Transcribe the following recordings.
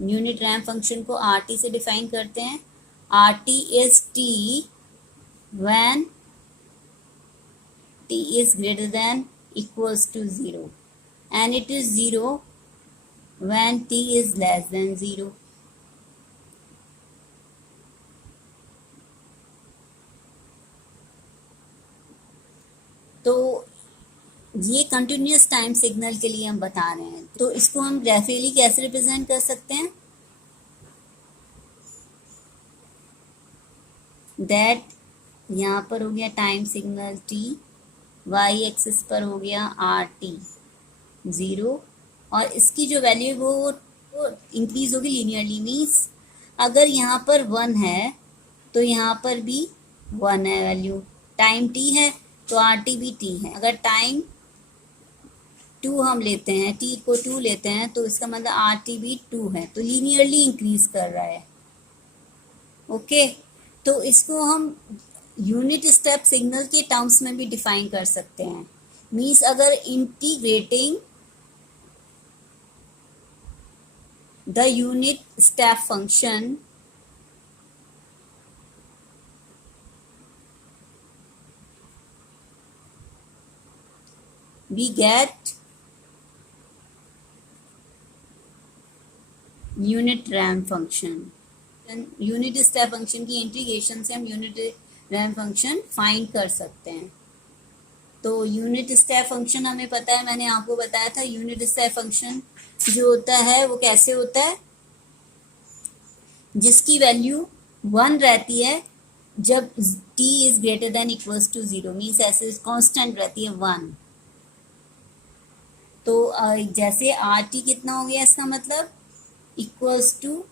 Unit ramp function को R T से define करते हैं. Are t is T when t is greater than equals to 0 and it is 0 when t is less than 0. तो ये continuous time signal के लिए हम बता रहे हैं. तो इसको हम ग्राफिकली कैसे रिप्रेजेंट कर सकते हैं? दैट यहाँ पर हो गया time signal t, y axis पर हो गया आर टी 0 और इसकी जो वैल्यू वो इंक्रीज होगी लीनियरली. मीन्स अगर यहाँ पर 1 है तो यहाँ पर भी 1 है वैल्यू. टाइम t है तो आर टी भी t है. अगर टाइम 2 हम लेते हैं, t को 2 लेते हैं तो इसका मतलब आर टी भी 2 है. तो लीनियरली इंक्रीज कर रहा है. ओके तो इसको हम यूनिट स्टेप सिग्नल के टर्म्स में भी डिफाइन कर सकते हैं. मीन्स अगर integrating the unit step function we get unit ramp function. Unit step function की इंटीग्रेशन से हम यूनिट रैम्प फंक्शन फाइंड कर सकते हैं. तो यूनिट स्टेप फंक्शन हमें पता है, मैंने आपको बताया था. यूनिट स्टेप फंक्शन जो होता है वो कैसे होता है? जिसकी वैल्यू 1 रहती है जब t is greater than equals to 0. Means ऐसे कांस्टेंट रहती है 1. तो जैसे आर टी कितना हो गया, इसका मतलब equals to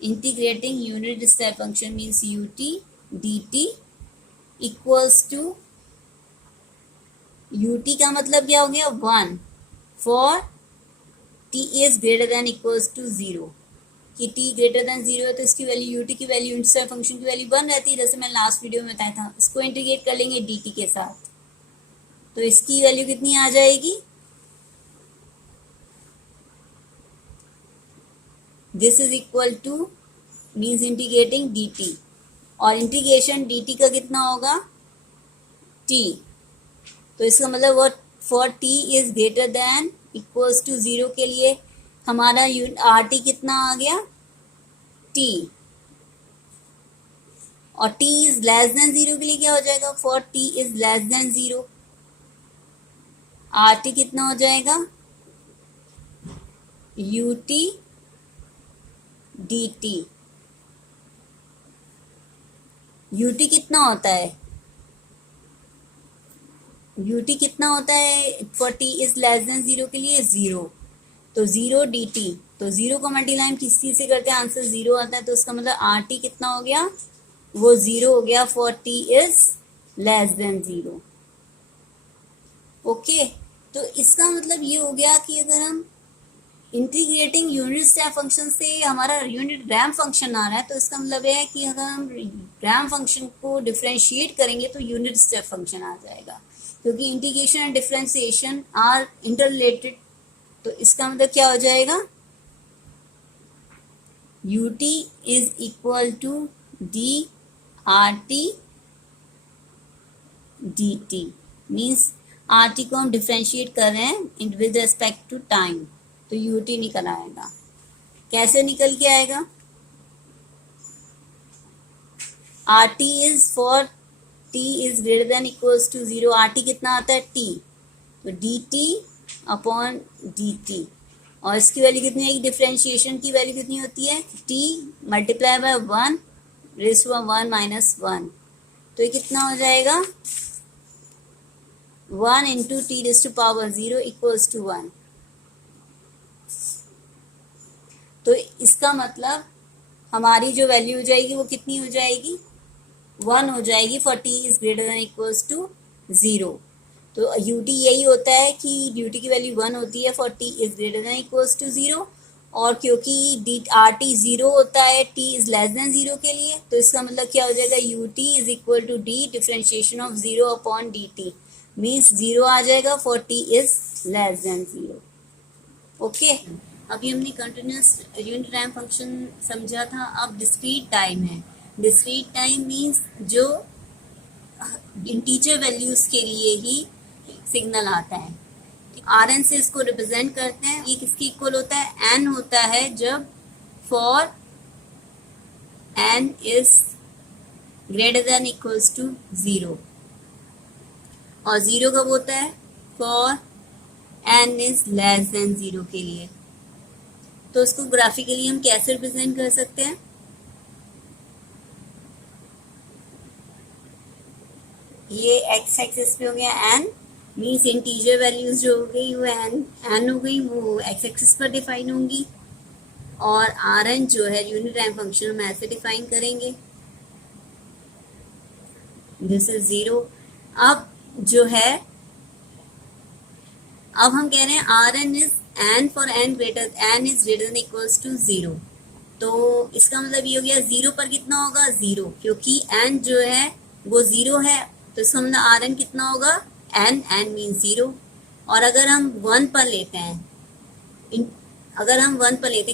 integrating unit step function means u t d t equals to u t का मतलब क्या हो गया 1 for t is greater than equals to 0. कि t ग्रेटर देन 0 है तो इसकी वैल्यू यू टी की वैल्यू यूनिट स्टेप फंक्शन की वैल्यू 1 रहती है. जैसे मैं लास्ट वीडियो में बताया था. इसको इंटीग्रेट कर लेंगे डी टी के साथ तो इसकी वैल्यू कितनी आ जाएगी? This is equal to means integrating d t और इंटीग्रेशन डी टी का कितना होगा? t. तो इसका मतलब वो for t is greater than equals to 0 के लिए हमारा आर टी कितना आ गया? t. और t इज लेस देन 0 के लिए क्या हो जाएगा? For t is less than 0 r t कितना हो जाएगा? U t d T. U T कितना होता है? यू टी कितना होता है for t is less than 0 के लिए? 0. तो 0 डी टी. तो 0 को मल्टीप्लाई हम किस चीज से करते हैं? आंसर 0 आता है. तो उसका मतलब आर टी कितना हो गया? वो 0 हो गया for t is less than 0. Okay तो इसका मतलब ये हो गया कि अगर हम इंटीग्रेटिंग यूनिट स्टेप फंक्शन से हमारा यूनिट रैम्प फंक्शन आ रहा है तो इसका मतलब है कि अगर हम रैम्प फंक्शन को डिफरेंशिएट करेंगे तो यूनिट स्टेप फंक्शन आ जाएगा. क्योंकि integration and differentiation are interrelated. तो इसका मतलब क्या हो जाएगा? U t is equal to d r t d t. Means r t को हम डिफरेंशिएट कर रहे हैं विद रेस्पेक्ट टू टाइम. तो यू टी निकल आएगा. कैसे निकल के आएगा? R t is for t is greater than equals to 0. R t कितना आता है? टी. तो d t upon d t और इसकी वैल्यू कितनी है? डिफरेंशिएशन की वैल्यू कितनी होती है? T multiply by 1 raise to 1 minus 1. तो ये कितना हो जाएगा? 1 into t raise to power 0 equals to 1. तो इसका मतलब हमारी जो वैल्यू हो जाएगी वो कितनी हो जाएगी? 1 हो जाएगी for t is greater than equals to 0. तो यू टी यही होता है कि यू टी की वैल्यू 1 होती है for t is greater than equals to 0. और क्योंकि डी आर टी 0 होता है टी इज लेस देन 0 के लिए तो इसका मतलब क्या हो जाएगा? U t is equal to d differentiation of 0 upon d t. Means 0 आ जाएगा for t is less than 0. Okay अभी हमने कंटिन्यूस यूनिट रैंप फंक्शन समझा था, अब डिस्क्रीट टाइम है। डिस्क्रीट टाइम मीन्स जो इंटीजर वैल्यूज के लिए ही सिग्नल आता है। आर एन से इसको रिप्रेजेंट करते हैं। ये किसके इक्वल होता है? एन होता है जब for n is greater than equals to 0, और 0 कब होता है? For n is less than 0 के लिए। तो इसको ग्राफिकली हम कैसे रिप्रेजेंट कर सकते हैं? ये एक्स एक्सिस पे हो गया एन, मीन्स इंटीजर वैल्यूज जो हो गई वो एन हो गई, वो एक्स एक्सिस पर डिफाइन होंगी। और आर एन जो है यूनिट रैंप फंक्शन हम ऐसे डिफाइन करेंगे, दिस इज 0। अब जो है, अब हम कह रहे हैं r n is n for n is greater than equals to 0। तो इसका मतलब ये हो गया 0 पर कितना होगा? 0, क्योंकि एन जो है वो 0 है, तो इसका मतलब आर एन कितना होगा? N mean 0। और अगर हम 1 पर लेते हैं,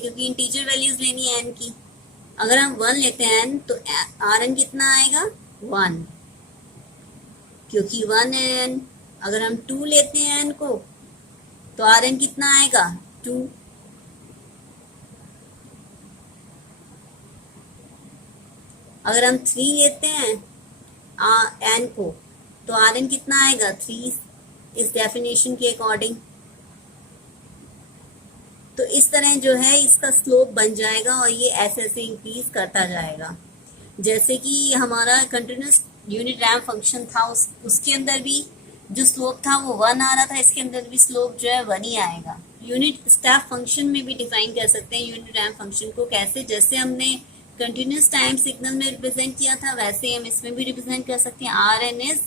क्योंकि इंटीजर वैल्यूज लेनी है एन की, अगर हम 1 लेते हैं एन, तो आर एन कितना आएगा? 1, क्योंकि 1 है एन। अगर हम 2 लेते हैं एन को, तो आर एन कितना आएगा? 2। अगर हम 3 लेते हैं एन को, तो आर एन कितना आएगा? 3, इस डेफिनेशन के अकॉर्डिंग। तो इस तरह जो है इसका स्लोप बन जाएगा, और ये ऐसे ऐसे इंक्रीज करता जाएगा। जैसे कि हमारा कंटिन्यूस यूनिट रैंप फंक्शन था, उसके अंदर भी जो स्लोप था वो 1 आ रहा था, इसके अंदर भी स्लोप जो है 1 ही आएगा। यूनिट स्टेप फंक्शन में भी डिफाइन कर सकते हैं यूनिट रैंप फंक्शन को। कैसे? जैसे हमने कंटिन्यूस टाइम सिग्नल में रिप्रेजेंट किया था, वैसे हम इसमें भी रिप्रेजेंट कर सकते हैं। R n is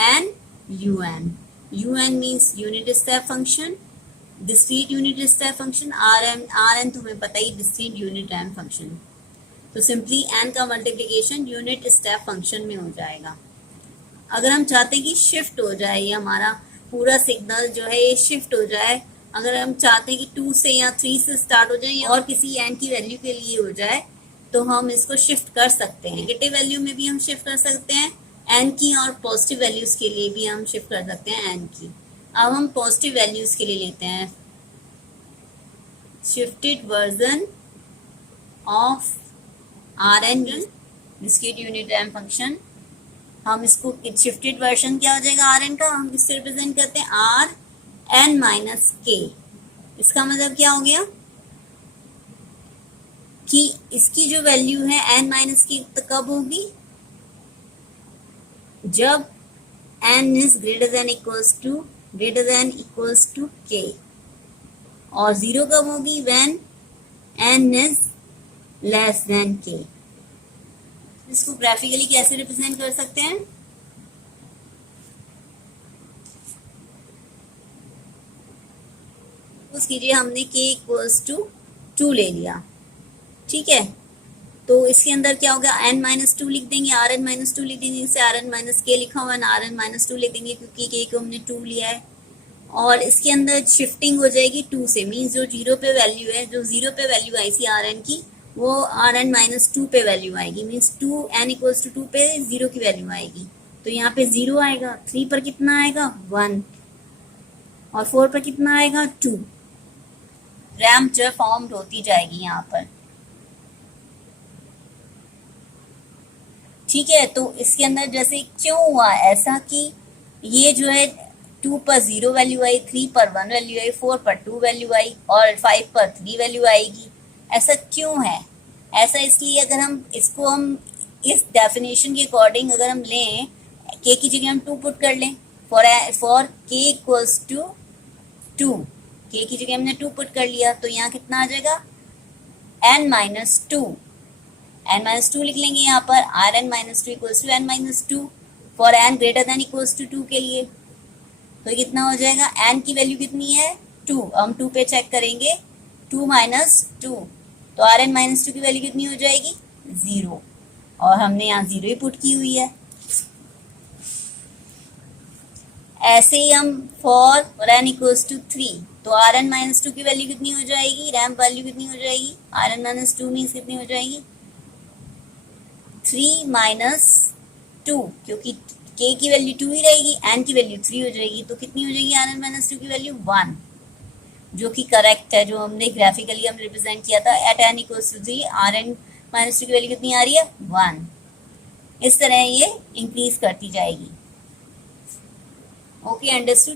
n u n. U n means unit step function, discrete unit step function. R n तुम्हें पता ही, डिस्क्रीट यूनिट रैंप फंक्शन। तो सिंपली एन का मल्टीप्लिकेशन यूनिट स्टेप फंक्शन में हो जाएगा। अगर हम चाहते हैं कि शिफ्ट हो जाए, ये हमारा पूरा सिग्नल जो है ये शिफ्ट हो जाए, अगर हम चाहते हैं कि 2 से या 3 से स्टार्ट हो जाए, या और किसी एन की वैल्यू के लिए हो जाए, तो हम इसको शिफ्ट कर सकते हैं। नेगेटिव वैल्यू में भी हम शिफ्ट कर सकते हैं एन की, और पॉजिटिव वैल्यूज के लिए भी हम शिफ्ट कर सकते हैं एन की। अब हम पॉजिटिव वैल्यूज के लिए लेते हैं shifted version of r n discrete unit ramp function. हम इसको शिफ्टेड वर्जन क्या हो जाएगा आर एन का? हम किससे रिप्रेजेंट करते हैं? आर एन माइनस के। इसका मतलब क्या हो गया कि इसकी जो वैल्यू है एन माइनस की तो कब होगी? जब n is greater than equals to k. और 0 कब होगी? When n is less than k. इसको ग्राफिकली कैसे रिप्रेजेंट कर सकते हैं? सपोज कीजिए हमने के इक्वल्स टू 2 ले लिया, ठीक है। तो इसके अंदर क्या होगा? एन माइनस 2 लिख देंगे, आर एन माइनस 2 लिख देंगे, जिससे आर एन माइनस के लिखा हुआ है, आर एन माइनस 2 लिख देंगे क्योंकि के को हमने 2 लिया है। और इसके अंदर शिफ्टिंग हो जाएगी 2 से, मीन्स जो 0 पे वैल्यू है, जो 0 पे वैल्यू आई थी आर एन की, वो आर एन माइनस 2 पे वैल्यू आएगी, मीन्स 2 एन इक्वल्स टू 2 पे 0 की वैल्यू आएगी। तो यहाँ पे 0 आएगा, 3 पर कितना आएगा? 1, और 4 पर कितना आएगा? 2। रैम्प जो फॉर्म्ड होती जाएगी यहाँ पर, ठीक है। तो इसके अंदर जैसे क्यों हुआ ऐसा कि ये जो है 2 पर 0 वैल्यू आई, 3 पर 1 वैल्यू आई, 4 पर 2 वैल्यू आई, और 5 पर 3 वैल्यू आएगी। ऐसा क्यों है? ऐसा इसलिए, अगर हम इसको हम इस डेफिनेशन के अकॉर्डिंग अगर हम लें, के की जगह हम 2 पुट कर लें, फॉर के इक्वल्स टू 2, के की जगह हमने 2 पुट कर लिया, तो यहाँ कितना आ जाएगा? n minus 2। n माइनस 2 लिख लेंगे यहाँ पर, r n minus 2 equals to n minus 2 for n greater than equals to 2 के लिए। तो कितना हो जाएगा? n की वैल्यू कितनी है? 2। हम 2 पे चेक करेंगे, 2 माइनस 2, तो आर एन माइनस 2 की वैल्यू कितनी हो जाएगी? 0, और हमने यहाँ 0 ही पुट की हुई है। ऐसे ही हम फॉर n इक्वल्स टू 3, तो आर एन माइनस टू की वैल्यू कितनी हो जाएगी, रैम्प वैल्यू कितनी हो जाएगी, r n minus two means कितनी हो जाएगी 3 माइनस टू, क्योंकि k की वैल्यू 2 ही रहेगी, n की वैल्यू 3 हो जाएगी, तो कितनी हो जाएगी आर एन माइनस टू की वैल्यू 1, जो कि करेक्ट है, जो हमने ग्राफिकली हम रिप्रेजेंट किया था at n equals to 3, r n minus two की वैल्यू कितनी आ रही है 1। इस तरह ये इंक्रीज करती जाएगी। Okay, understood.